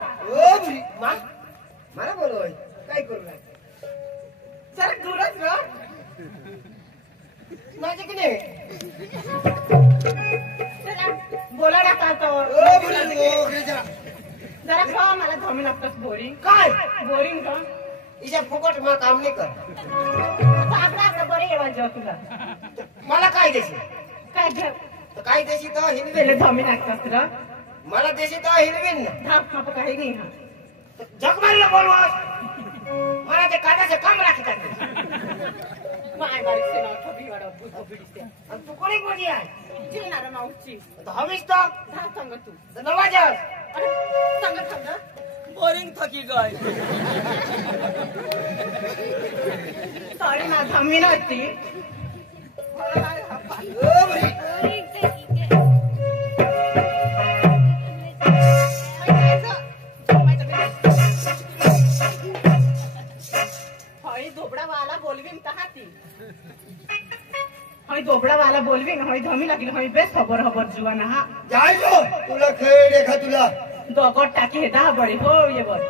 ओ बुरी मा मला बोलवय काय करू नाही जरा दूरच ना माझे की नाही बोला ना का तो ओ बुरी ओ जरा का मला धमी लागतस बोरिंग काय बोरिंग का इजा फुकट मला काम नाही कर आपला बरे येवा जेव्हा तुला मला काय देशी काय घे तर काय देशी तर हिरवेले धमी लागतस तुला मला देशी तर हिरवीन धाप खाप काही नाही हा जग मारला बोलवा मला ते काढायचं काम राखतात माय बारीक से ना छबी वाडा बुजो बिडीसे आणि तू कोणी कोणी आहे जिनार माऊची तर हवीस तर धाप सांग तू तर नवाज अरे सांग सांग बोरिंग थकी गय सॉरी ना धमी नव्हती ओ बाई दोबड़ा वाला बोलवीन हई धमी लागली हई बेस खबर खबर जुवाना हा जायलो तुला खेळ देखा तुला दोगट टाकी हेदा बडी हो ये बर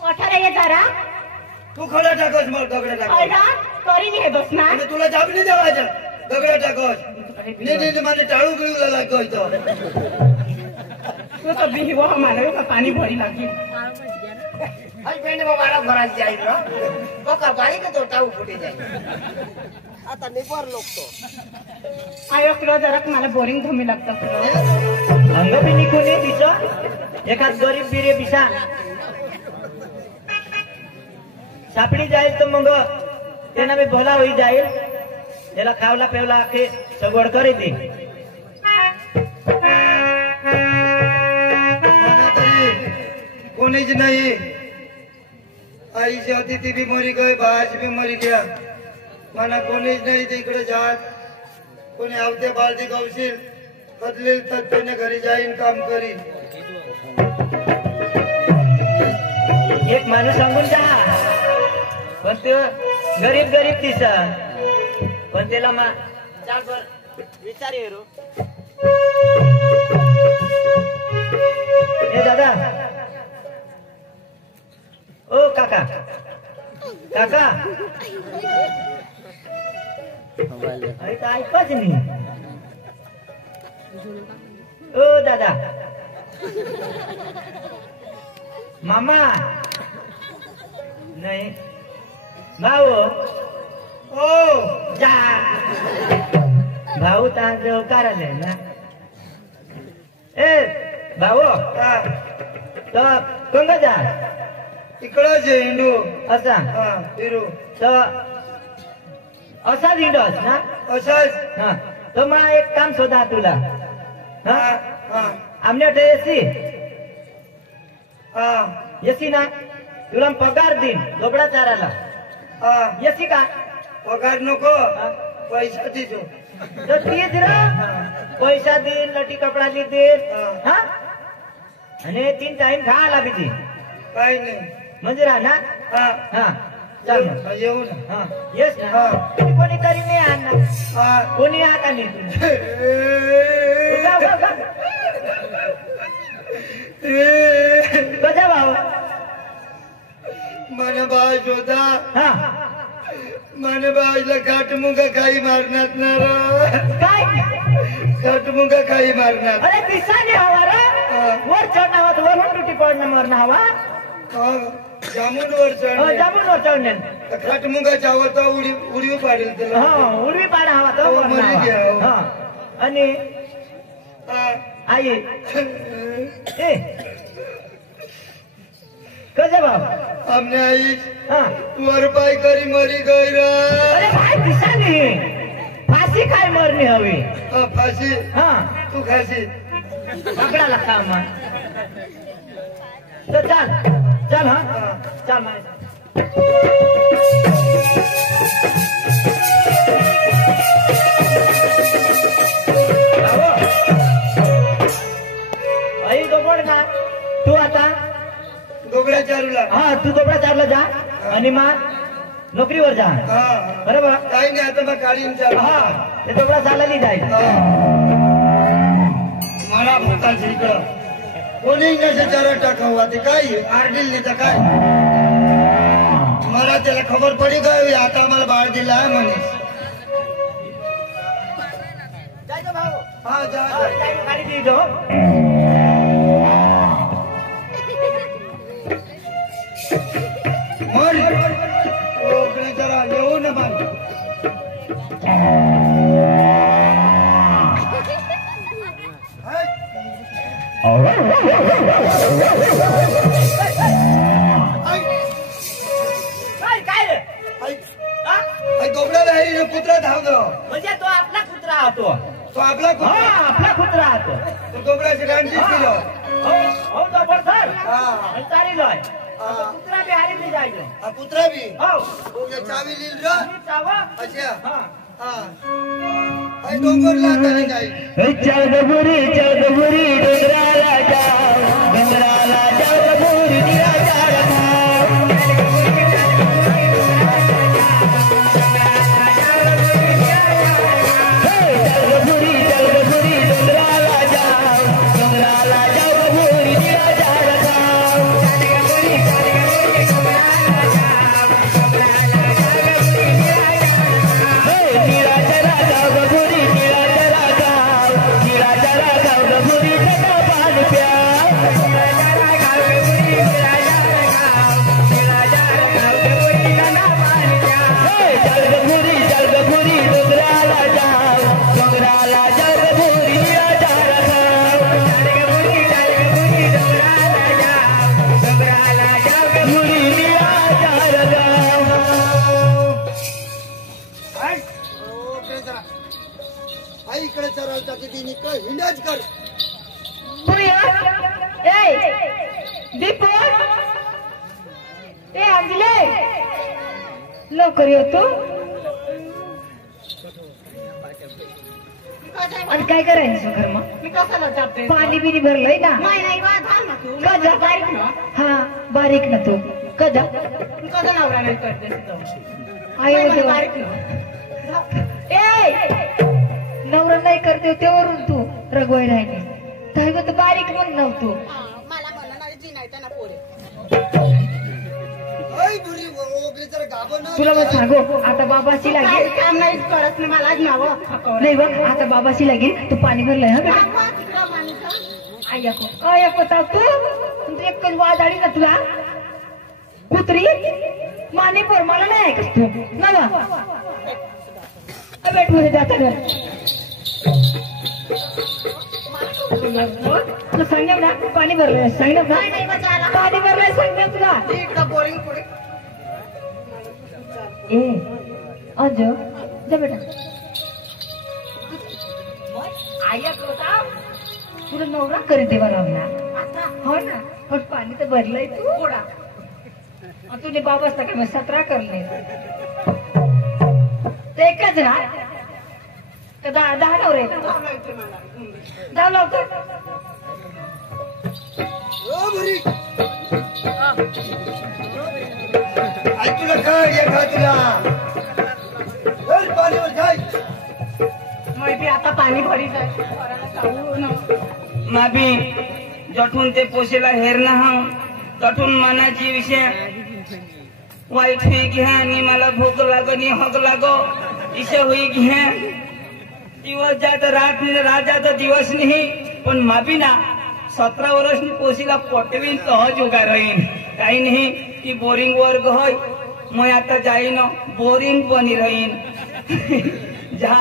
कोठा रे ये जरा तू खडा टाकस मग दगडा टाक अरे करी मी हे दोस ना आणि तुला जाब नाही देवायचं दगडा टाकस ने माझे टाळू गिळू लागतो इथं तो तो भी वो हमारे का पानी भरी लगी आज पेंड में वाला भरा जाए ना बका बाई के तो टाऊ फुटे जाए आता निपर लोक तो आयो क्लो जरा मला बोरिंग धमी लागता अंग भी निकोने तिचा एकाच गरीब बिरे बिसा सापडी जाईल तो मग तेना भी भला होई जाईल त्याला खावला पेवला आखे सगवड करी दे कोणीच नाही आईची होती ती भी मरी गई बाज भी मरी गया मला कोणीच नाही तिकडे जात कोणी आवते बालदी गवशील बदलेल तर त्याने घरी जाईन काम करी एक माणूस सांगून जा पण ते गरीब गरीब दिसा पण त्याला मा चाल बर विचार येरो ए दादा ओ काका काका अरे तर ऐकच नाही ओ दादा मामा नाही भाऊ ओ जा भाऊ तांजो कराले ना ए भाऊ तर कंग जा इकडं जे हिंदू असा हिरू तर असाच हिंडोस ना असाच हा तर मग एक काम शोधा तुला आमने एसी एसी ना तुला पगार दिन दोबडा चाराला एसी का पगार नको पैसा देतो तर तीच रा पैसा देईन लटी कपडा देईन हा आणि 3 टाइम खायला भीती काही नाही म्हणजे ना हा चल येऊ ना हा येस ना कोणीतरी नाही आणणार कोणी आता नाही कसा भाऊ मन बाज होता हा मन बाजला काटमुगा काही मारणार ना काय काटमुगा काही मारणार अरे पिसाने हवा रे वर चढणं हवा वरून तुटी पडणं मरणं हवा जामुन वर चढ जामुन वर चढणे काटमुगा चावता उडी पाडेल त्याला हा उडी पाडा हवा तो मरी गया हा आणि आई ए कसे बाबा हमने आई वर पाय करी मरी गई रे अरे भाई दिशा नहीं फांसी काय मरनी हवी फांसी हा तू खासी पकडा लखा मग तो चल चल हाँ चल माय आई दोबड ना तू आता दोबड्या चारूला हा तू दोबड्या चारला जा आणि मग नोकरीवर जा बरोबर काही नाही आता मग गाडी हा ते तेवढा झाला नाही जाईल मला भूताच इकडं कोणी चारा टाकावा ते काय आरडील नाही तर काय मला त्याला खबर पडी काय आता मला बाळ दिला आहे म्हणे हा जा गाडी देतो जरा येऊ ना बाई गोबड्याला कुत्रा धावतो म्हणजे तो आपला कुत्रा होतो तो आपला आपला कुत्रा होतो तो गोबड्याची गांधी किलो हो जबरदस्त चालेल कुत्रा बी हारी नाही जायचं कुत्रा बी हो चावी लिहिल र चावा अच्छा डोंगरला जाईल चौदपुरी डोंगराला जाऊ डोंगराला चौदपुरी इकडे चरवता किती हिंडाच कर लवकर येतो आणि काय करायचं घर मग मी कशाला जाते पाणी बिनी भरलंय ना नाही कजा बारीक ना हा बारीक ना तू कजा कजा नवरा नाही करते आई बारीक ना नवरा नाही करते तेवरून तू रगवाय राहिली काय ग बारीक म्हण नव्हतो मला म्हणा जी नाही त्यांना पोरे तुला मग सांगू आता बाबाशी लागेल काम नाही करत नाही मला नाव नाही बघ आता बाबाशी लागेल तू पाणी भरलंय हा तू एकच वाद आली ना तुला कुत्री माने पर मला नाही ऐकस तू ना बेट मध्ये जाता घर तुला सांगेल ना पाणी भरलंय सांगेल ना पाणी भरलंय सांगेल तुला इकडं बोरिंग पुढे अंजू जा बेटा तुला नवरा करी देवा लावला हो ना पण पाणी तर भरलंय तू थोडा तुझे बाबा असता का 17 करले ते एकच ना 10 नवरे जाऊ लवकर तुला काय तुला पाणीवर जाय माहिती आता पाणी भरी जाय माबी जठून ते पोसेला हेरणं हा तठून मनाची विषय वाईट होई घ्या आणि मला भूक लागणी हक लागो इशा होई घ्या दिवस जात रात जात दिवस नाही पण माबी ना 17 वर्षनी पोशीला पटवीन सहज उगा राहीन काही नाही ती बोरिंग वर गय मैं आता जाईन बोरिंग बनी रहीन जहा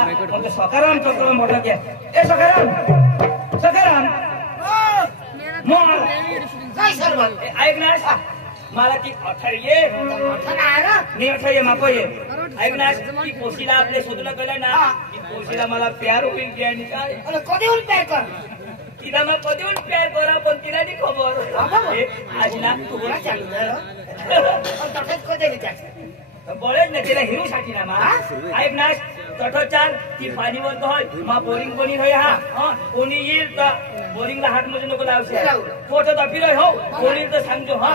सकाराम चक्र मोठा क्या ए सकाराम ऐक ना मला ती अठर माको ये ऐक ना ती पोशीला आपले शोधलं गेलं ना ती पोशीला मला प्यार होईल की आणि काय कधी होईल प्यार कर तिला मग कधी होईल प्यार करा पण तिला नाही खबर आज ना तुला बळेच ना तिला हिरू साठी ना मा ऐक ना तठो चाल ती पाणी बंद होय मा बोरिंग बनी होय हा कोणी येईल तर बोरिंगला हात मध्ये नको लावशे फोटो दाखविलोय हो कोणी तर सांगतो हा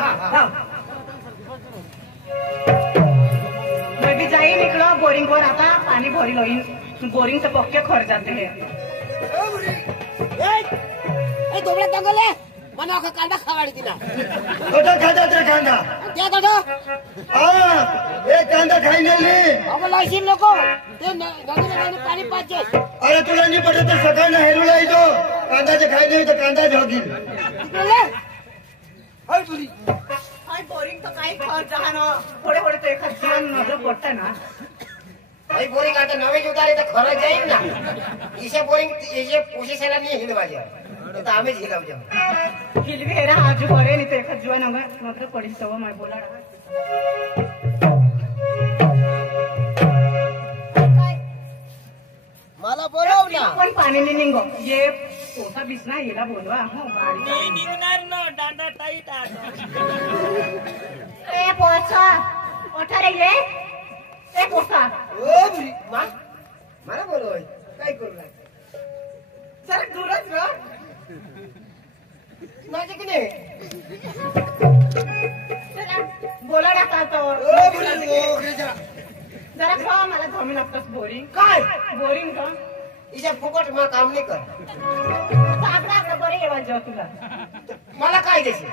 अभी जाई निकलो बोरिंग पर आता पानी भरी लोइन बोरिंग से पक्के खर जाते हैं ए दोबड़ा दंगले मना का कांदा खवाडी दिला कटा खाता ते कांदा क्या कटो हां ए कांदा खाई नाही अब लाइसिन नको ते नदीने पाणी पाजे अरे तुला नाही पडत तर सकाळ ना हेरूला येतो कांदाचे खाई नाही तर कांदा झोगील तिकडे हाय पुरी हाय बोरिंग तो काही खर जहानो थोडे थोडे तो एखाद जीवन नजर पडतं ना भाई बोरिंग आता नवे उतारे तर खरं जाईल ना इसे बोरिंग इसे पोशिशला नाही हिलवाजे तर आम्हीच हिलवतो हिलवी हेरा आजू बरे नाही तो एखाद जीवन नजर पडील सव माय बोला मला बोलव ना पण पाणी नाही निघो ये पोसा बिसना येला बोलवा हो गाडी नाही निघणार ना दांडा टाईट आता ए पोसा ओठा रे ये ए पोसा ओ बुरी मा मला बोलवय काय करू लागला जरा दूरच रह माझे की नाही जरा बोला ना का तो ओ बुरी गोगरेजा जरा खा मला धमी लागतस बोरिंग काय बोरिंग का इसे फुकट मा काम नाही कर सापडा बरे येवा जो तुला मला काय देशी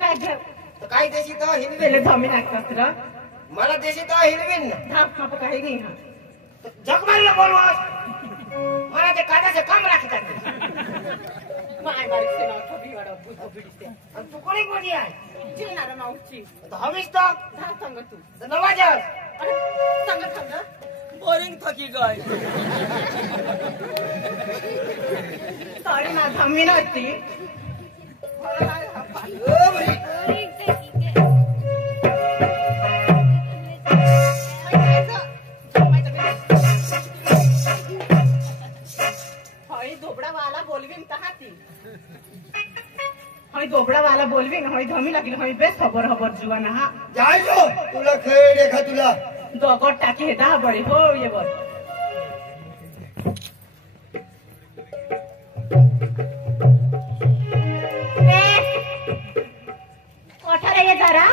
काय घर तर काय देशी तर हिलवेल पहिले धमी लागतस र मला देशी तर हिलवेल ना धाप माप काही नाही हा जग मारला बोलवा मला ते कांद्याचे काम राखतात माय बारीक से नाव ठोबी वाडा बुजो बिडते आणि तू कोणी कोणी आहे जिनार माऊची तर हवीस तर धा संग तू नवाजस अरे संग संग बोरिंग थकी गय सॉरी ना धमी नव्हती हई दोबडा वाला बोलवीन तहाती हई दोबडा वाला बोलवीन हई धमी लागली हई बेस खबर खबर जुवाना हा जायचो तुला खेळ देखा तुला दगड टाकी हे दहा बळी हो ये बर अठारे ये जरा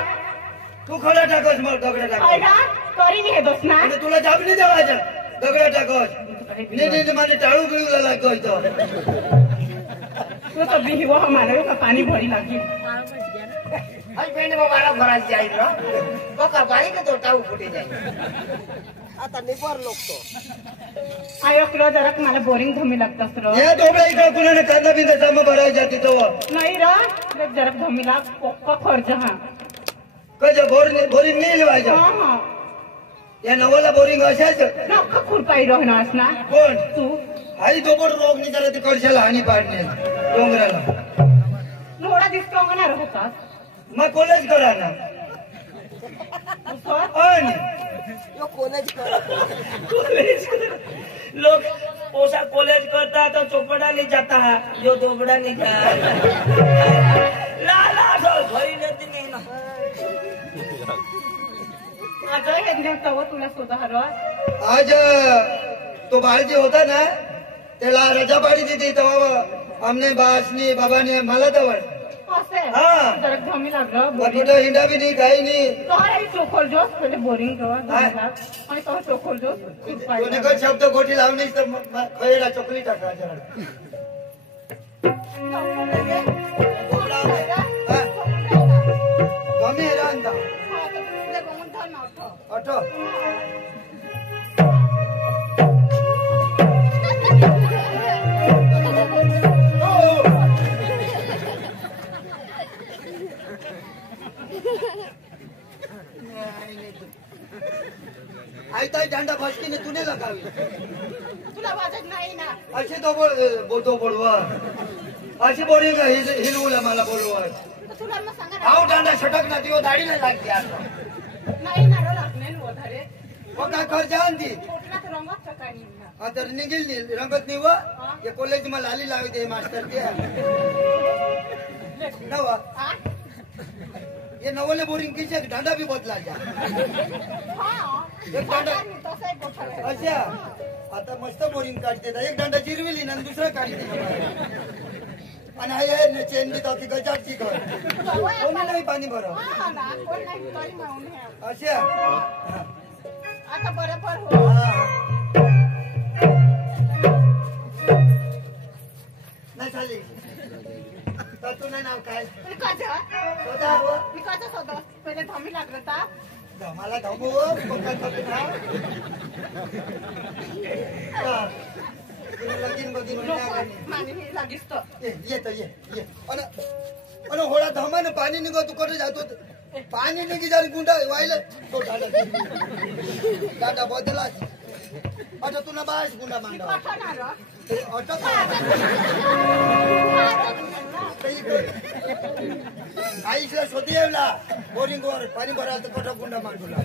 तू खडा टाकस मग दगडा टाकस अरा करी नाही हे दोस ना आणि तुला जाब नाही देवायचं दगडा टाकस नाही नाही माझे टाळू गिळूला लागतो इथं तू तो बिही वो हमारे का पानी भरी लागी आई पेंड में मारा भरा जाई रो बका बाई के तो टाऊ फुटे जाई आता निबर लोक तो आयो किलो जरा मला बोरिंग धमी लागतस र या दोबळा इकडे कुणाने कांदा बिंदा जमा भरायला जाते तो नाही र जरा धमी लाग पक्का खर्च हा कधी बोरिंग नाही लिवायचं हा हा या नवाला बोरिंग असायचं नक्का खुरपाई रहनास ना कोण तू आई दोबड रोग नाही झाला ते कळशाला हानी पाडणे डोंगराला थोडा दिसतो होणार होता मग कॉलेज करा ना आणि यो कॉलेज कॉलेज लोग पोसा कॉलेज करता तो चोपड़ा नहीं जाता है जो दोबड़ा नहीं जाता ला ला तो भरी लेती नहीं ना आज हे तव तुला स्वतः हर आज तो बाळजी होता ना त्याला रजा पाडी दिली तेव्हा आमने बासनी बाबाने मला जवळ असे हा. जरा धमी लागलं मग कुठं हिंडा बी नाही काही नाही काही चोखोल जोस पहिले बोरिंग करा आणि तो चोखोल जोस कोणी काही शब्द गोटी लावली तर खैरा चोकली टाका जरा कमी हेरा अंदा अठो आई ताई दांडा फसकीने तुने लगावी तुला वाजत नाही ना अशी तो बोलवा अशी बोरिंग हिरवूला मला बोलवा तर तुला मग सांगा ना. आव दांडा छटक ना दियो दाढीला लागते आता नाही ना रो लागले वधारे मग काय खर्च आणती पोटला तर रंगत का काही नाही आता निघेल रंगत नाही व या कॉलेज मा लाली लावी दे मास्टर ते नवा हा ये नवले बोरिंग किसे दांडा भी बदला जा हा एक दांडा तसं एक गोठा आहे. अच्छा आता मस्त बोरिंग काढते एक दांडा जिरविली ना दुसरा काढते आणि आहे चेन बी तो गजाची कर कोणी नाही पाणी भर हा ना कोण नाही तरी मावून हे अच्छा आता बरोबर हो नाही चालेल तर तुला नाव काय मी काचा स्वतः हवं मी काचा स्वतः पहिले थांबी लागलं का मला धावू लगीन बगीन माने लागीस तर येतो ये अन होळा धामानं पाणी निघो तू कुठे जातो पाणी निघी जरी गुंडा व्हायला तो दादा बदला आता तुला बास गुंडा मांडा ऑटो आईला शोधी येवला बोरिंग वर पाणी भरायला तर कुठं गुंडा मांडूला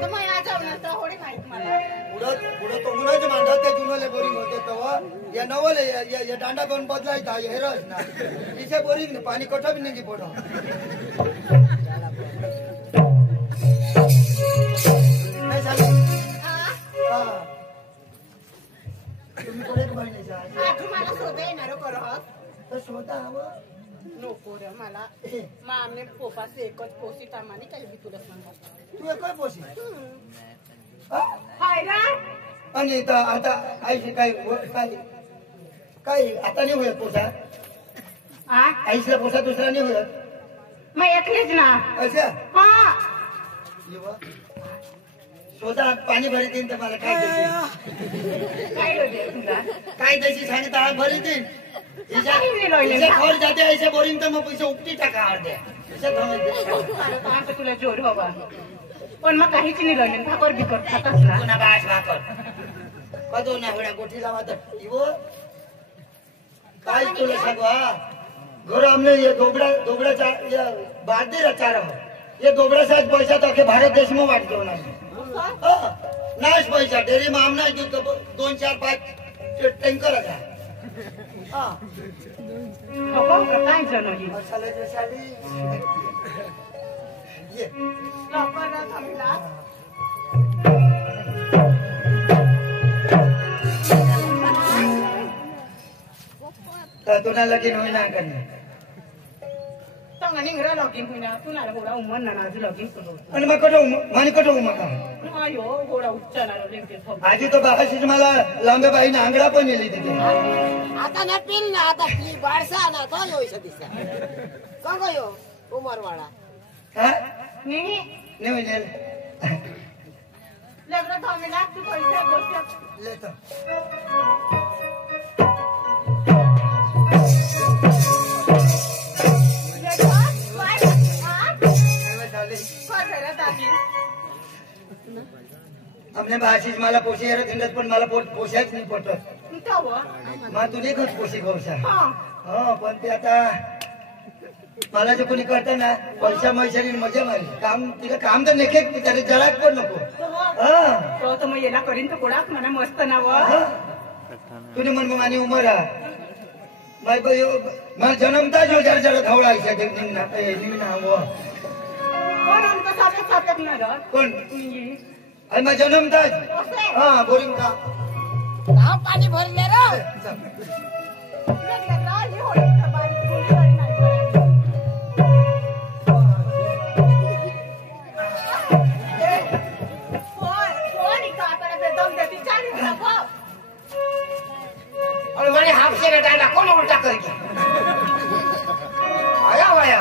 तर मग या जेवणाचं होडी माहित मला पुढं तो गुन्हाच मांडत ते जुनले बोरिंग होते तेव्हा या नवले या दांडा पण बदलायचा हेरच ना इथे बोरिंग पाणी कुठं बी नाही पडो नाही झालं हा तुम्ही पुढे बहिणी जा तुम्हाला शोधा येणार करो तर स्वतः हवं नको रे मला मामने पोपास एकच पोसी तामाने काही बी तुला सांगा तू काय पोशी हाय ना आणि आता आईशी काय काय आता नाही होत पोसा आईशीला पोसा दुसरा नाही होत मग एकलीच ना अच्छा हा स्वतः पाणी भरी देईन तर मला काय देशील काय होते तुला काय देशील सांगितलं आज भरी देईन काही नाही घर जाते ऐसे बोरिंग तर मग पैसे उपटी टाका अर्ध्या आता तुला जोर बाबा पण मग काहीच नाही राहिले भाकर बिकर खातच ना पुन्हा बास भाकर कदो ना होण्या गोठी लावा तर इवो काय तुला सांगू हा घर हमने ये दोबड़ा ये बादे रचा रहो ये दोबड़ा साथ पैसा तो भारत देश में वाट दो ना नाश पैसा डेरी में हमने जो 2, 4, 5 टँकर था काय जण मसाल्याची साडी ये लवकर थांबला तर तुला लगीन होईना करणे सांगा निघरा लॉगिंग होईना तुला घोडा उमर ना नाजू लॉगिंग करू आणि मग मानी कटो मका अयो घोडा उच्चारणार लेके आजी तो बाबाशीच मला लांबे बाईने आंगडा पण नेली तिथे आता ना पिल ना आता पी बारसा ना तो योइसा दिसा का गयो उमरवाडा हा नाही नेऊ नेल लग्न थांबला तू पैसा गोष्ट लेतो हमने बाशीच मला पोशी येत हिंडत पण मला पोशाच नाही पटत मग तुझे खत पोशी गोषा हा पण ते आता मला जे कोणी करत ना पैसा मैशानी मजा मारी काम तिला काम तर नेके त्याने जळाक पण नको हा तो तर मग येला करीन तर कोणाक म्हणा मस्त नाव तुझे मन मानी उमर मला जन्मता जो जरा जरा धावळा निघना कोण आमचं सापक सापक ना ग कोण आणि मग जन्मताच हा बोरिंग का गाव पाणी भरले रे और मैंने हाथ से डाला कौन उल्टा करके आया आया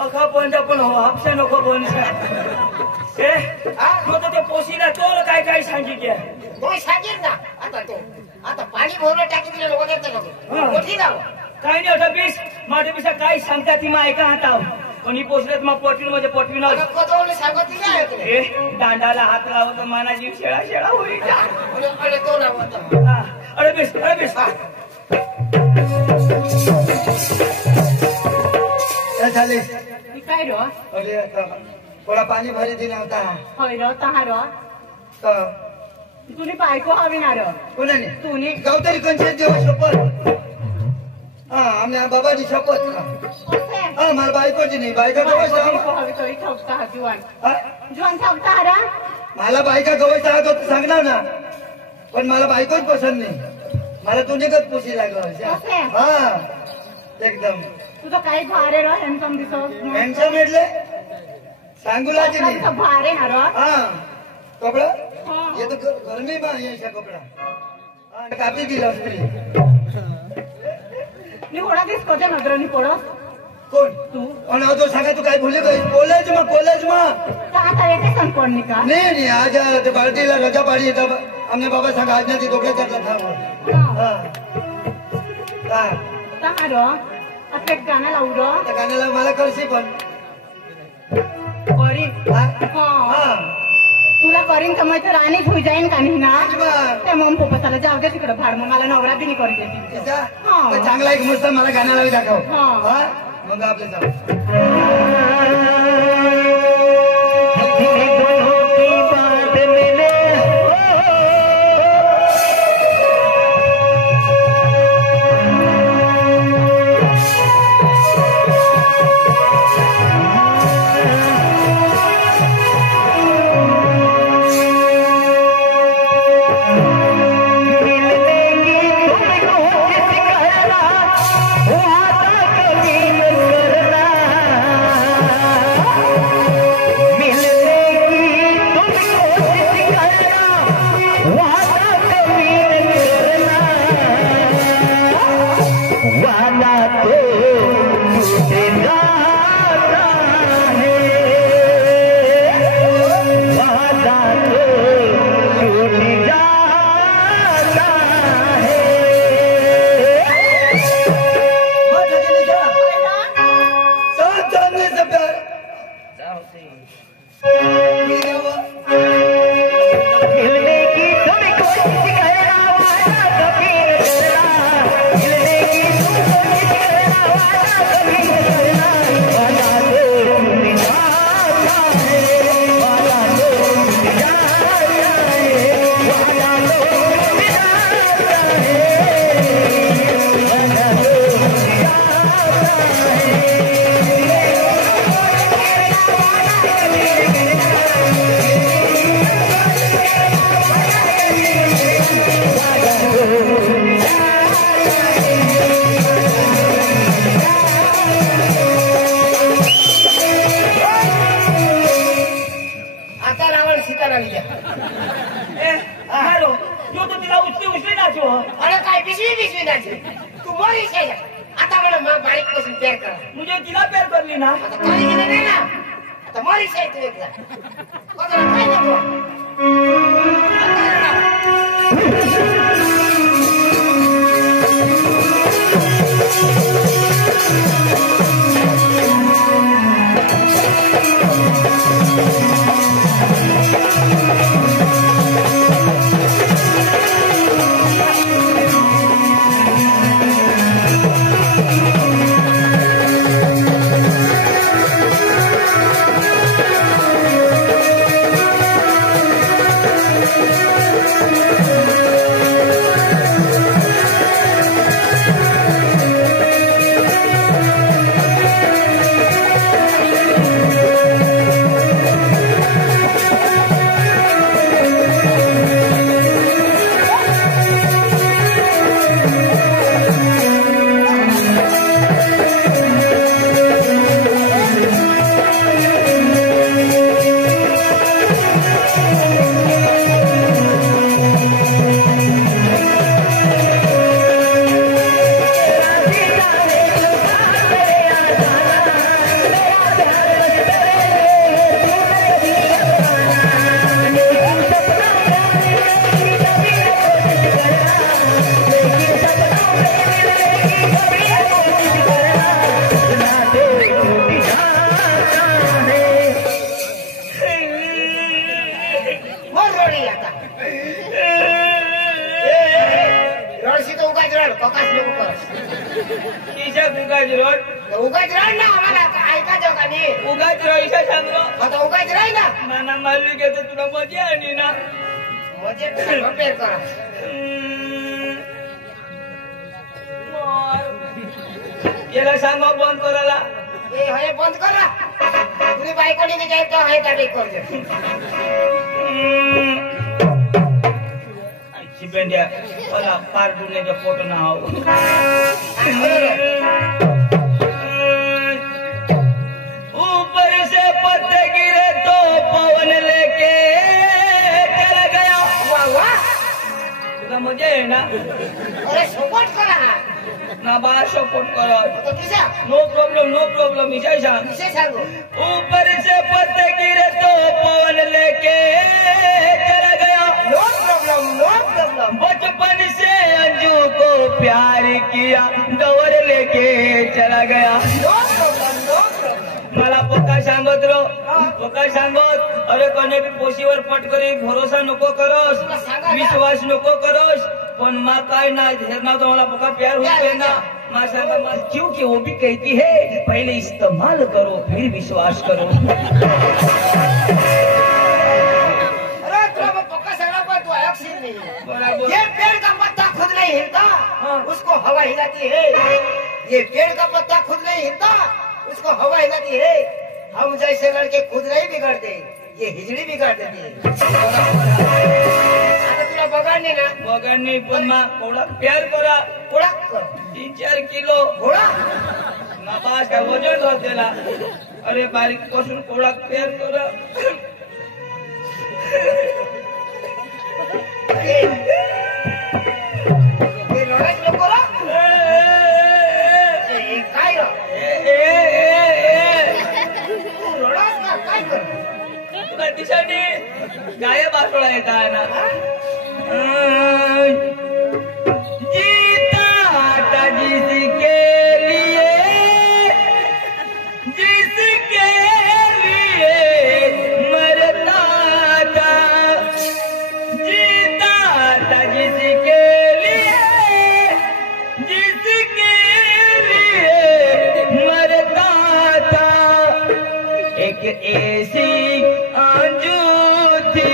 अखा पण पण हापशा नको पण ए मग ते पोशीला तोर काय काय सांगितले तो सांगेल ना आता पाणी भरलं टाकी दिलं वगैरे नको मोठी जाऊ काही नाही होता बीस माझ्या पेक्षा काय सांगता ती मग ऐका हाताव कोणी पोचलेत मग पोटवी म्हणजे पोटवी न कदवले सांगत नाही ए दांडाला हात लावतो माना जीव शेळा शेळा होईल अरे तो ना अरे बेस काय झाले काय रो अरे आता थोडा पाणी भरी दिन होता होय रो तहा रो तुनी बायको हवी ना रो कोणाने तुनी गावतरी कंचे देव शपथ हा आमने बाबाची शपथ हा मला बायकोची नाही बायका गवस हवी तरी ठेवता हा जुवान ठेवता हा मला बायका गवस राहत होत सांगणार ना पण मला बायकोच पसंत नाही मला तुझे कच पोशी लागलं हा एकदम तुझं काही भारे रो हॅन्डसम दिसत हँडसम એટલે सांगुला जी नहीं तुझं भारे ना रो हाँ कपड़ा हाँ। ये तो गर्मी में ये ऐसा कपड़ा हाँ काफी दिला स्त्री नी होडा दिस कधी नजरानी पडत कोण तू और ना तो सांगा तू काय भूले गई कॉलेज में तर आता येते सण पडणी का नहीं आज तो बाल्टीला रजा पाडी तब हमने बाबा सांगा आज नाही दोघे करला था वो हाँ हाँ तर रो आता एक गाणं लावू रो त्या गाण्याला मला करशी पण करी हाँ हा हाँ तुला करीन तर मग राणीच होई जाईन का नाही ना अजिबात. त्या मग पप्पाला जाऊ दे तिकडे भाड मग मला नवरा बी नाही करू देते त्याचा हाँ. पण चांगला एक मस्त मला गाणं लावी दाखव हाँ. हाँ मग आपले जाऊ तू मोरी आता मला मग बारीक पासून प्यार करा मुझे तिला प्यार करली ना आता काही गेलं नाही ना आता मोरी तू एकदा कोणाला काय नको उगाच राह ना आम्हाला ऐका जाऊ का नाही उगाच रईसा सांगलो आता उगाच राह ना नाना मारली की तर तुला मजा आली ना म्हणजे प्यार करा याला सांगा बंद करायला ए हे बंद करा तुम्ही बायकोनी नाही जायचं हे का ठीक करते बेंड्या मला पार दुनियाच्या फोटो ना ना अरे सपोर्ट करा ना बा सपोर्ट करो तो किसा नो प्रॉब्लम इसे सांग किसे सांगो ऊपर से पत्ते गिरे तो पवन लेके चला गया नो प्रॉब्लम बचपन से अंजू को प्यार किया दौर लेके चला गया नो प्रॉब्लम मला पक्का सांगत रो पक्का सांगत अरे कोणी बी पोशीवर पटकरी भरोसा नको करोस विश्वास नको करोस पण माँ काय ना हेरना तो मला पक्का प्यार होते ना माँ सांगा माँ क्योंकि वो भी कहती है पहले इस्तेमाल करो फिर विश्वास करो अरे तुला मैं पक्का सांगा पर तू अक्षर नहीं बराबर ये पेड़ का पत्ता खुद नहीं हिलता उसको हवा हिलाती है ये पेड़ का पत्ता खुद नहीं हिलता उसको हवा हिलाती है हम जैसे लड़के खुद नहीं बिगड़ते ये हिजड़ी बिगाड़ देती है आता तुला बगाडणे ना बघांनी पण मा कोडा प्यार करा ओळख कर 3-4 किलो घोडा ना बास काय वजन होतेला अरे बारीक पासून कोडा प्यार करा हे लढाई नको रा हे काय रा तू रडास का काय कर तुला दिशाने गाय बासोळा येता ना जीता था जिसके लिए मरता था जीता था जिसके लिए मरता था एक ऐसी आंजू थी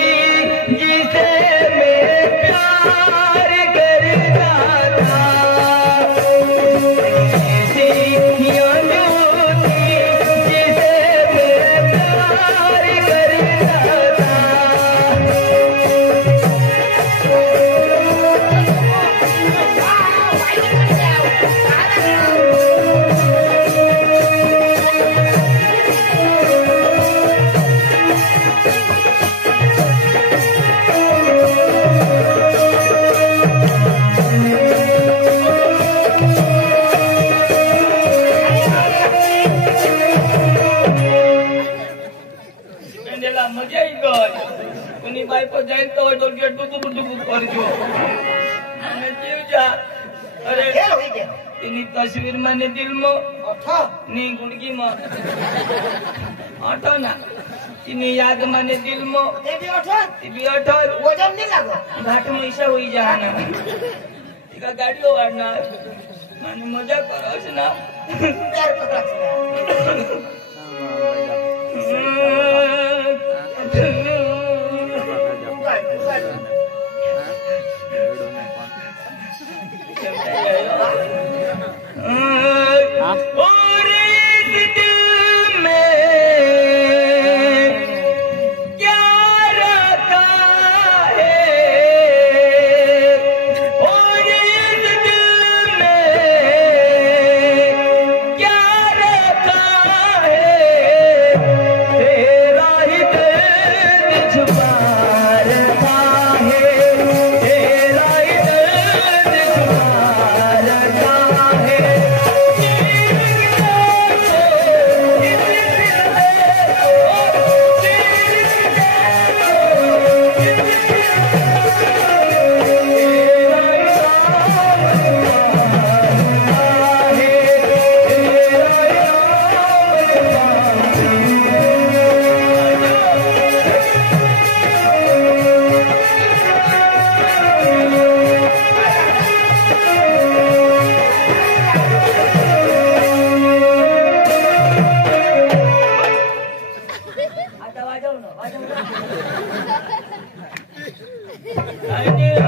जिसे मैं प्यार करता था ऐसी आंजू थी जिसे मैं प्यार करता था मेंढ्याला मजा येईल गं. कोणी बायको जाईल तर डोक्यात डुबुक डुबुक करतो અને જીવ જા અરે खेल होई के એની તસવીર મને દિલમાં ओठो ની ગુડગીમાં આટો ના એની યાદ મને દિલમાં ते भी ओठो ती बी अठर वजन नहीं लागो घाटમાં ईशा होई जाना तिका गाडीઓ वाढणार आणि मजा करास ना प्यार पकड़ाच और इस दिल में क्या रखा है और इस दिल में क्या रखा है तेरा ही दर्द छुपा रखा है तेरा ही दर्द छुपा रखा है आता वाजव ना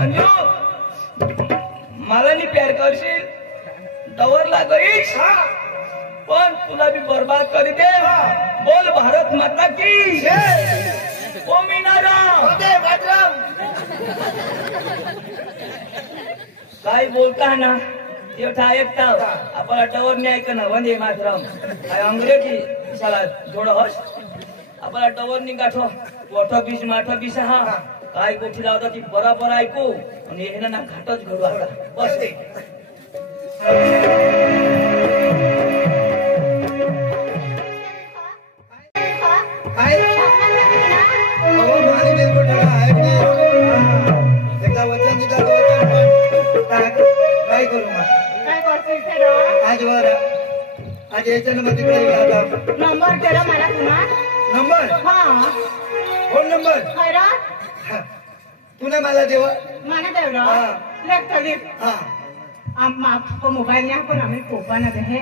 अंजू मला नी प्यार करशील दवरला गईस पण तुला भी बर्बाद करी दे बोल भारत माता की ओ मीनारा होते मातरम काय बोलता ना तेवढा ऐकता आपला टवर नाही ऐक ना वंदे मातरम काय अंग्रेजी साला थोडं हस आपला टवर नी गाठो 28 हा काय गोष्टी लावता ती बराबर ऐकू आणि हे ना घाटच घडू आवडा बस ते काय अहो माने बिलकुल ठेवा आहे की नाही? एकदा वचन दिलं तर वचन पण काय करू मग काय करतोय खरं? आज वर आज याच्या नंबर तिकडे येऊ आता नंबर करा मला पुन्हा. नंबर हा फोन नंबर खरं तुला मला देवा mana तेवढं हा. लेफ्ट लिफ्ट हा आपको मोबाइल ने आपण आम्ही कोपा ना दे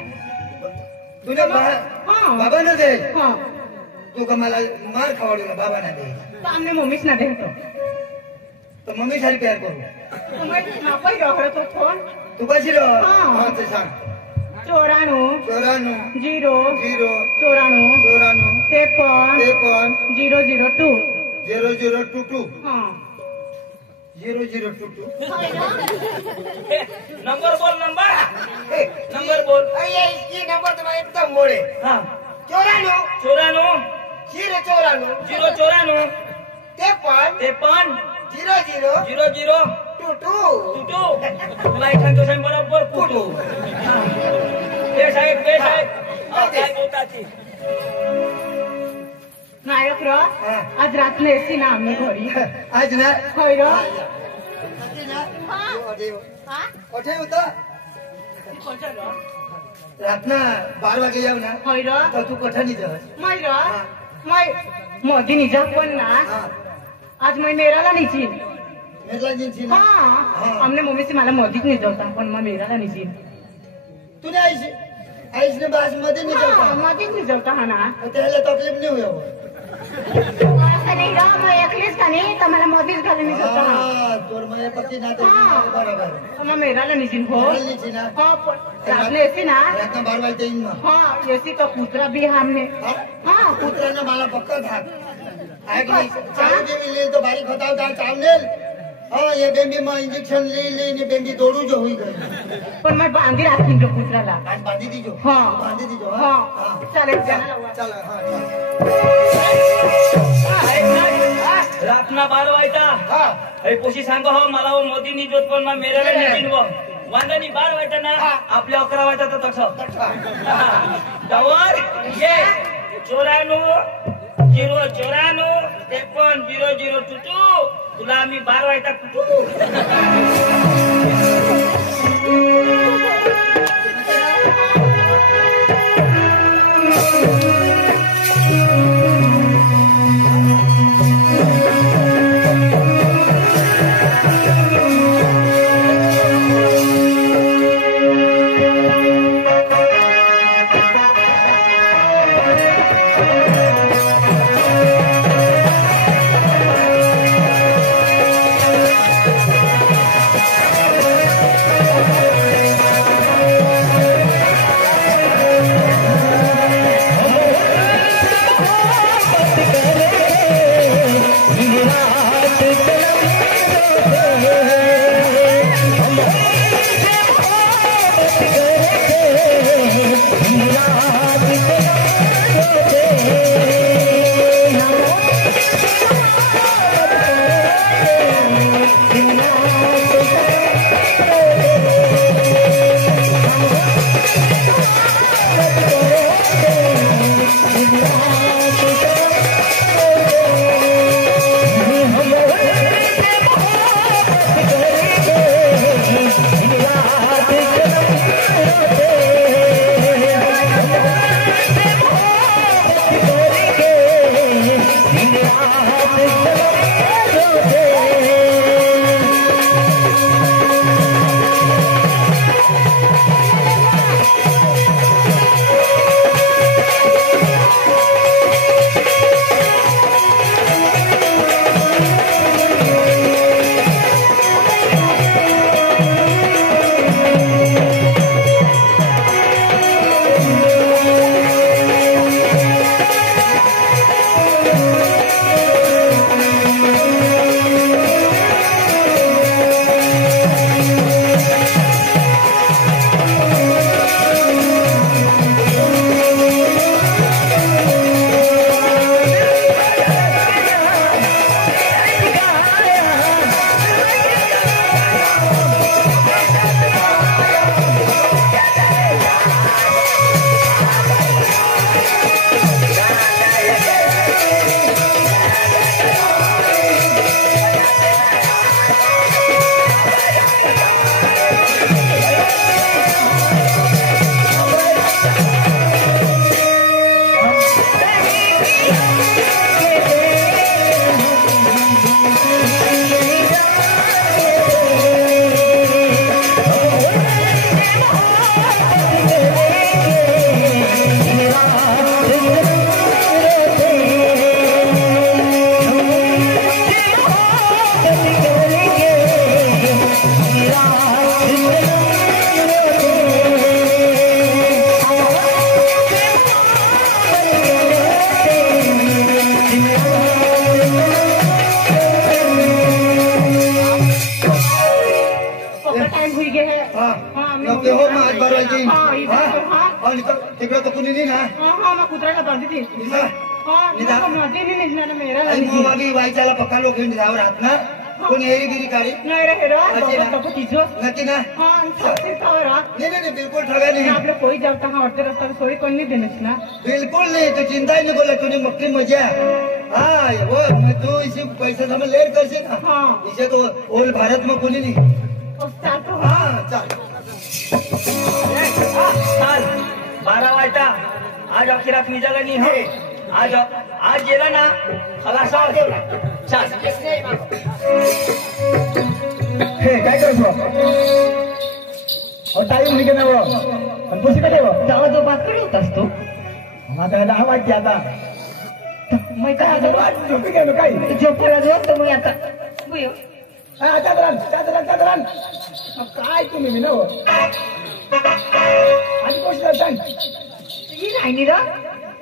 तुला हा. बाबा न दे हा तू का मला मार खावाडू ना बाबा ना दे तो आमने मम्मीच ना दे तो तर मम्मी सारी प्यार करू तुम्ही नापाई रखडो तो फोन तू कशी रह हा. हा ते सांग 94 94 0 0 94 94 53 002 0022 हा 0022 नंबर बोल नंबर बोल अरे इसकी नंबर तुम्हारा एकदम मोड़े हा 94 94 0 094 53 53 00 00 22 टू तुला एखाद दिवसांनी बरोबर कुटू बेश आहे काय बोलता ती नायक र हा. आज रात्री येसी ना आम्ही घरी आज ना होय र कोठे होता रातना 12 वागे येऊ ना होय र तर तू कोठा नाही जास मै र मै मोदी निजा पण ना हा आज मैं मेराला निची मेला जिंची हा ना हमने मम्मी से मला मोदीच निजवता पण मग मेराला निची तूने आईने बास मध्ये नाही हा जाता मोदीच निजवता हा ना त्याला तकलीफ नाही होय असं नाही र मग एकलीच का नाही तर मला मोदीच घालून निजवता हा हा तोर मये पक्की ना हा. बरोबर मग मेराला निजीन हो मेला जिंची ना हा पण रात्री येसी ना रातना 12 वागे येईन मग हा येसी तो कुत्रा भी हमने हा? हा पुत्रांना मला पक्का धाक आहे की नाही चालू बेबी ले तो बारीक होता होता चावनेल हाँ ये बेबी में इंजेक्शन ले ले ने बेबी दौड़ू जो हुई गई पण मैं बांधी राखीन जो कुत्राला आज बांधी दीजो हाँ. बांधी दीजो हा हाँ चालेल चला चल हाँ चल रातना 12 वाजता हाँ हे पोशी सांग हो मला हो मोदी नि जोत पण मग मेरा निघीन वो वांदानी 12 वाजता ना आपल्या 11 वाजता तर तसं डावर ये 94 0 53 0022 तुला आम्ही 12 वाजता कुठू की हा, इथे तो, हा. आणि तिकडे तर कुणी नाही ना हा मग कुत्र्याला बांधी ती निघा. हा निघा. मध्ये नाही निघणार मेरा आणि मग बाकी वाईच्याला पक्का लोक जावं राहत ना कोणी हेरीगिरी काढी नाही रे हेरा अशी ना. बाबा तिचं नक्की ना हा साक्षी सावरा नाही बिलकुल ठगा नाही आपल्या पोई जाता हा वाटते रस्ता सोयी कोण नाही देणच ना बिल्कुल नहीं तू चिंता ही नहीं बोला तूने मक्की मजा हाँ वो तू इसे पैसे समय लेट कर से ना हाँ. इसे तो ओल भारत में कोणी नहीं चालतो हाँ चल चाल 12 वाजता आज अखेरात निघाला नाही हो आज गेला ना खलास चाल हे काय करतो और टाइम निघे ना वो पण पुसी कडे वो तेव्हा जो बात कडे होतास तो आता 10 वाजते आता मग काय आता झोपी गेलो काय झोपूला जो तर मग आता बुयो हा चादरान काय तुम्ही मी ना हो आणि गोष्ट सांग ही राहिली र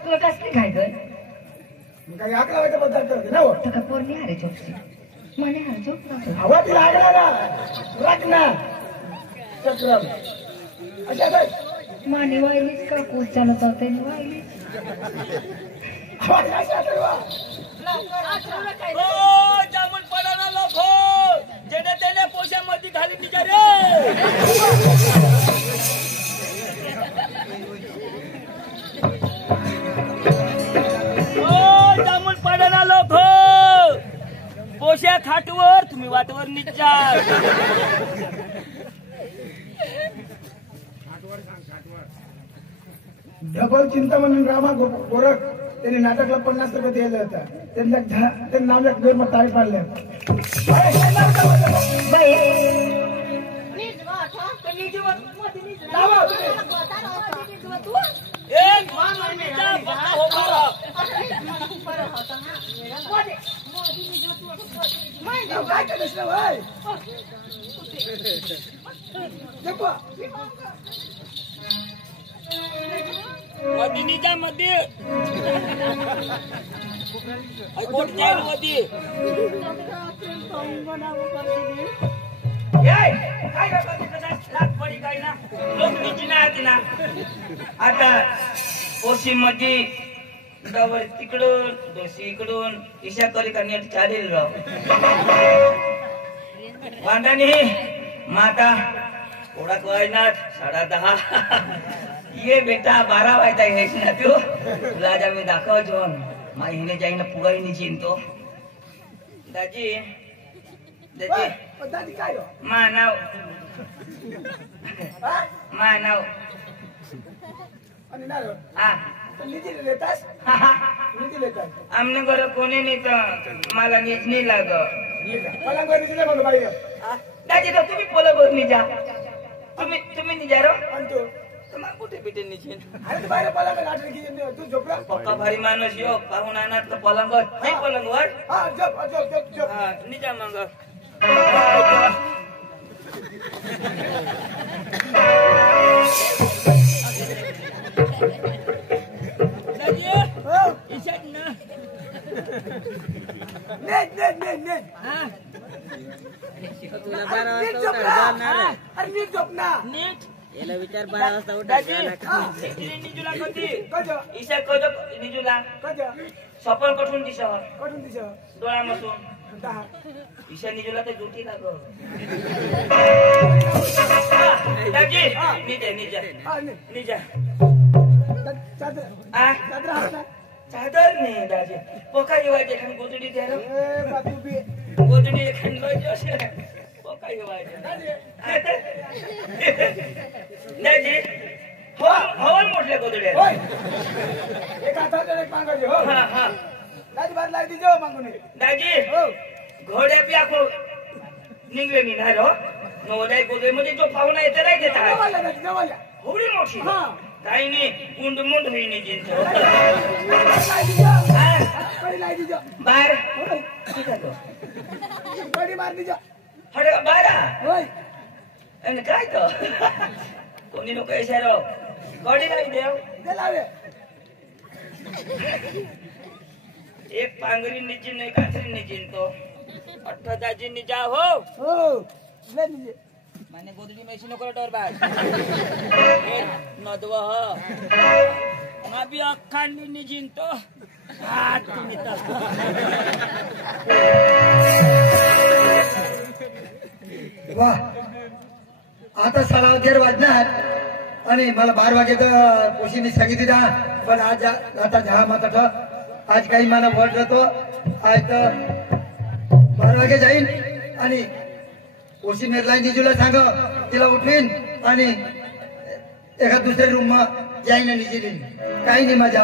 तुला कसली काय कर काय आकडा वाजता बदल करते ना हो तका पोरली हारे झोपशी मने हार झोप आवाज लागला ना राख ना चक्रम अच्छा काय माने वाहिलीच का पूस चालत होते वाहिली आवाज असा करवा ओ जामून पडाना लोक हो जेने तेने पोशामध्ये घाली निघा रे ओ जामून पडाना लोक हो पोशा खाटवर तुम्ही वाटवर निघा डबल चिंता म्हणून रामा गोरख त्यांनी नाटकला 50 रुपये दिले होता त्यांच्या नाव एक दोन तारीख पाडले एक निजा पक्का हो मारा काय केलंस ना भाई मदिनीच्या मध्ये कोट जाईल मध्ये काय लाग पडी काय ना लोक निघणार ना आता ओशी मध्ये डबल तिकडून दोशी इकडून ईशा करी का नेट चालेल राव वांडानी माता ओळख वाजनात 10:30 ये बेटा 12 वाजता यायची ना तू तुला आज आम्ही दाखवतो मा हिने जाईन पुगाई नि चिंतो दाजी दाजी दादी काय मानव आणि ना हा निधी लेतास निधी लेतास आमने घर कोणी नाही तर मला नीट नाही लाग मला घरी दिले मग बाई दाजी तो तुम्ही पोला बोल जा तुम्ही निजा रो आणि तू तुम्हाला कुठे भेटे निचे अरे तू बाहेर पळा मी आठवण की तू झोपला पक्का भारी माणूस यो पाहून आणत तर पलंगवर नाही पलंगवर हा झोप हा निजा मग दाजी इशात ना नेट तुला 12 वाजता उठायला अरे नीट झोप ना नीट याला विचार 12 वाजता उठायला निजुला कधी कजो ईशा कधी निजुला कजो सफर कठून दिशा कटून दिसो डोळा मसून दहा ईशा निजुला तर ड्युटी लाग दाजी निजा हा नाही निजा चादर आ चादर हात ना चादर नाही दाजी पोका येवायचे खान गोदडी द्या रे ए बातू बी गोदडी खान लोय असे पोका येवायचे दाजी हवन मोठले गोदडी होय एक हातात एक मांगाचे हो हा हा दादी बार लाग दिजो मागून दाजी हो घोड्या बी आखो निघले निघार हो नवदाय गोदडी मध्ये जो पाहुणा येते नाही देता जवाला दादी जवाला होडी मोठी हा काही नाही मुंड मुंड होईनी जिंत कडी लाई दिजो बाहेर कडी मार दिजो अरे बारा होय आणि काय तो कोणी लोक इशारो गडी नाही देव ते लावे एक पांगरी निचिन एक कात्री निचिन तो 18 दाजी निजा हो हो ले दिजे माने गोदडी मेशी नको डरबाज नदवा ना भी अख्खांनी निजिन तो हात तुम्ही तर वाह आता 11:30 वाजणार आणि मला 12 वाजे तर पोशीने सांगितली ना पण आज आता जहा माता आज काही मला वड राहतो आज तर 12 वाजे जाईन आणि पोशी मेरला निजूला सांग तिला उठवीन आणि एका दुसऱ्या रूम मा जाईन आणि निजीलीन काही नाही मजा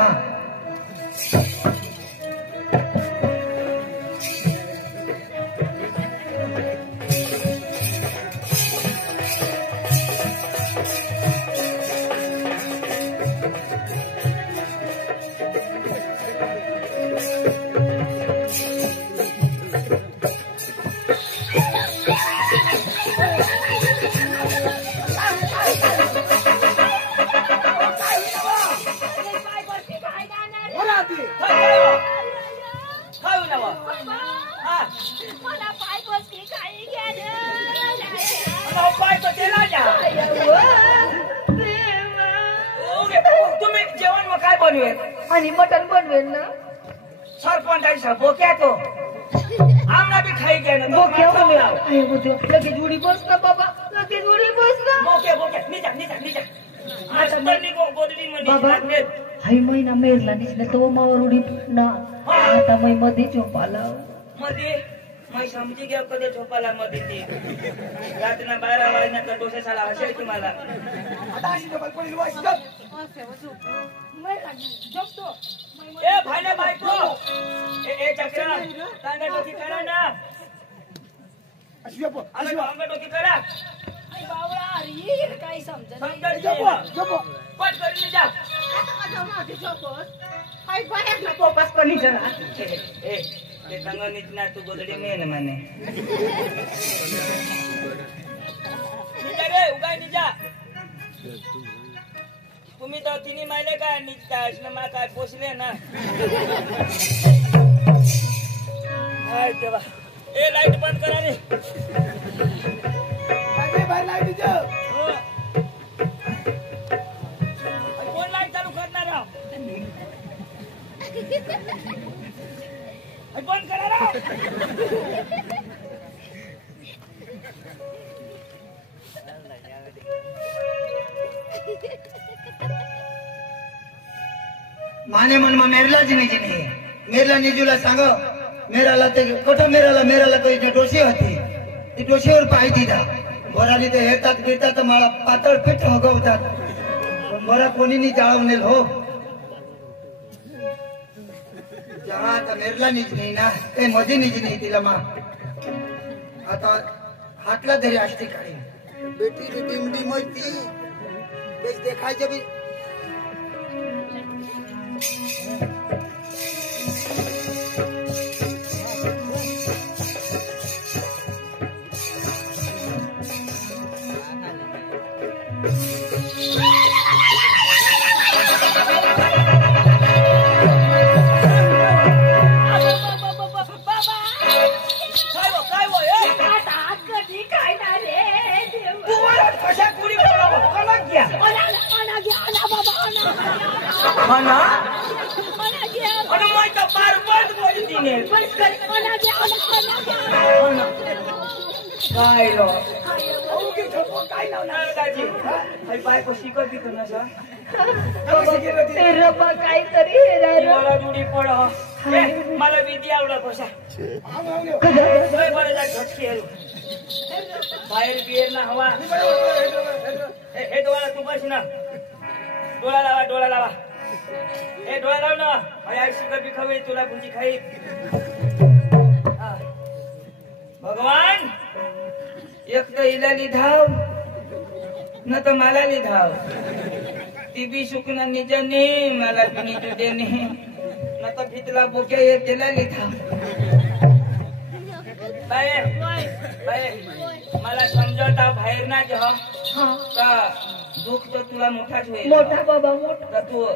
आणि मटन बनवेल ना सरपंच बोक्या तो आमना भी खाई गया ना लगेच उडी बस ना बाबा लगेच उडी बस ना बोके बोके निजा निजा निजा आज तन्नी को गोदडी मध्ये बाबा हाय महिना मेरला निसले तो मावर उडी ना आता मै मध्ये झोपाला मध्ये मैं समझी गया कधी झोपाला मध्ये ती रातना 12 वाजता का डोसे साला हसेल तुम्हाला आता अशी डबल पडली वाशी ए भाईने बायको ए चक्रा तांगा डोकी करा ना अशी जपो अरे तांगा डोकी करा आई बावळा अरे काय समजलं जपो जपो पट कर जा आता माझा मागे झोपस हाय बाहेर ना पोपास कोणी जरा ए ते तांगा निजना तू गोदडी मेन माने निजा रे उगाय निजा तुम्ही तर तिन्ही मायले काय निघता मा काय पोचले ना हाय देवा ए लाईट बंद करा रे बाय लाईट दे कोण लाईट चालू करणार राव बंद करा राव माने मन में मेरला जी नहीं मेरला निजूला सांगो मेराला ते कोठो मेराला कोई डोशी होती ती डोशीवर पाय दिला बोराली ते हेरतात गिरतात मला पातळ पीठ होगवतात पण बोरा कोणी नाही जाळवनेल हो जहा आता मेरला निज नाही ना ते मध्ये निज नाही तिला मा आता हातला तरी असते काढी बेटी ती टिमडी मोती बेस देखायचे बी बायको शिकत बी कर ना सर काहीतरी मला जुडी पड मला विधी आवडा कशा बरं जा झटकी बाहेर बिहेर ना हवा हे डोळा तू बस ना डोळा लावा हे डोळा लाव ना आई शिकत बी खवे तुला भुजी खाई भगवान एक तर इला लिधाव न तर मला लिधाव ती बी सुकना निजाने मला बी निजू देणे न तर भीतला बोक्या ये त्याला लिधाव बाय मला समजवता बाहेर ना जा का दुःख तर तुला मोठाच होईल मोठा बाबा मोठा तर तू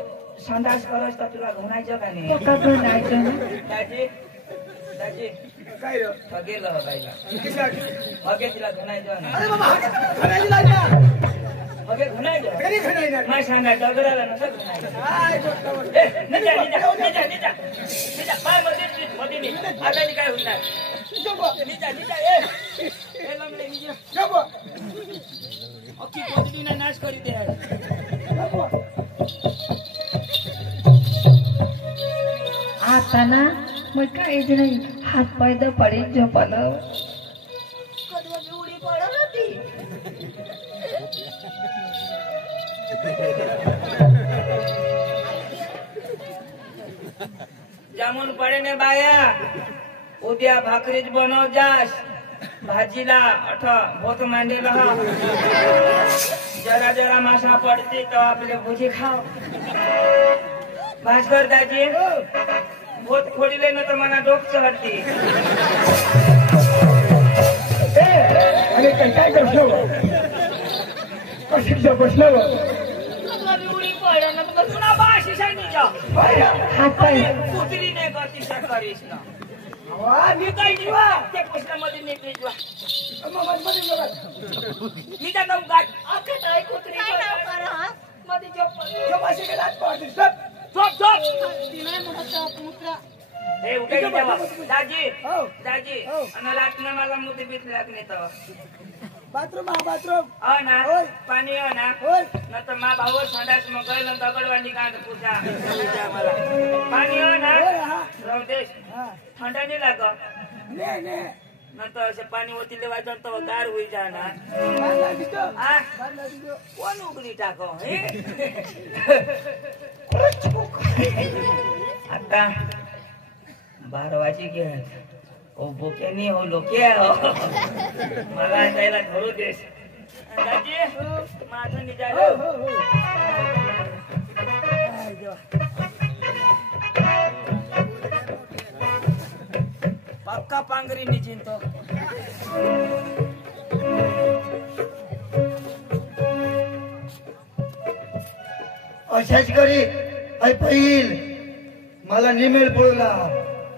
संडास करस तर तुला घुणायचं का नाही मोठा बनायचं दाजी दाजी काय रे ठगेल बाईला किशाची हगे तिला घुणायचं अरे बाबा खाण्याची लाजा हगे घुणायचं कधी खाणार नाही नाही सांगा डगराला नसं घुणायचं काय गोष्ट बोल. निजा पाय मध्ये नी आता काय होणार जपा निजा ए लंगडे निजा जपा अख्खी कोथळीने नाश करी दे जपा आता ना मग काहीच नाही हात पाय द पडे झोपालं कधी उडी पडत होती जामून पडे ने बाया उद्या भाकरीच बनव जास भाजीला भोत मांडेला जरा जरा मासा पडते तो आपले भुजी खाव भास्कर दाजी भोत खोडीले ना तर मला डोक चढते अरे काय बसलो कशाचं बसलो उडी पड ना तर तुला बाशी सांगितलं हात पाय कुत्री ने गती करीस ना वा मी काय जीवा ते पुस्तकामध्ये नीट नीट मी त्या गाव गाठ अख्खे ताई कुत्री काय नाव करा हा मध्ये जप जपाशी गेला पाहते सब तिने म्हणत मुत्रा हे उठे जेवा दाजी हो दाजी हो. आणि लाटणं मला मोठी भीत लागली तर बाथरूम हा बाथरूम हो ना होय. पाणी हो ना होय न तर मा भाऊ संडास मग गैल दगडवाणी काढ पूजा मला पाणी हो ना होय हा रवदेश हा थंडा नाही लाग ने ने नंतर असे पाणी ओतीले वाजवत तर गार होई जाणार बांधला दिसतो आ बांधला दिसतो कोण उघडी टाको हे आता 12 वाजी घे ओ बोक्यानी हो लोके हो मला त्याला धरू देस दाजी माझं निजालो हो हो हो आई देवा पक्का पांगरी निजिन तो अशाच करी ऐपईल मला निमेल पडला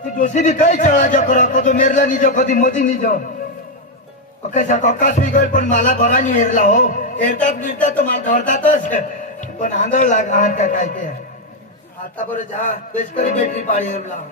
ती दोषी बी काही चळाच्या करा कधी मेरला निजो कधी मोदी निजो कशा कक्कास बिगड पण मला बरा नाही हेरला हो हेरतात बिरतात तर मला धरतातच पण आंधळ लाग आहात का काय ते आता बरं जा बेस करी बॅटरी पाळी हेरला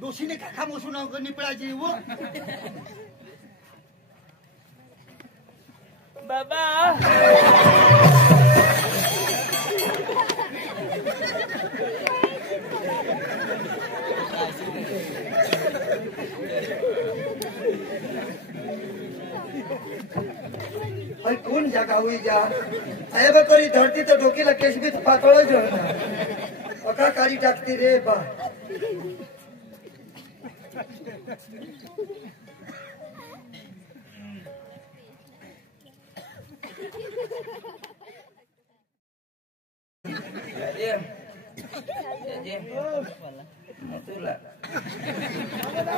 दोषीने का खामोसून निपळायची व बाबा कोण जागा हुई जा साहेब करी धरती तर डोकीला केशबी पातळच अका कारी टाकते रे बा तुला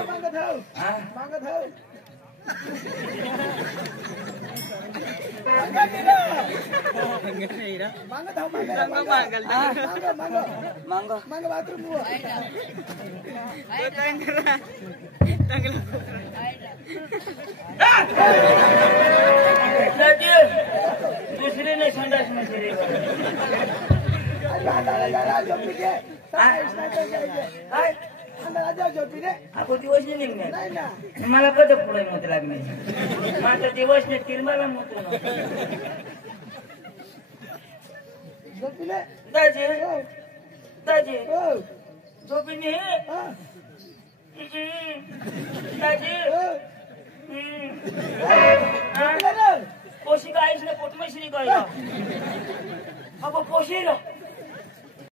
मागत हाव मागत हाव दुसरी नाही संडास नसरी काय आपण दिवस नाही निघणार मला कधी पुढे मत लागणे माझा दिवस नाही तिरमाला मत दाजी दाजी झोपीने दाजी पोशी गायस ने पोटमेश्री गाय अब पोशी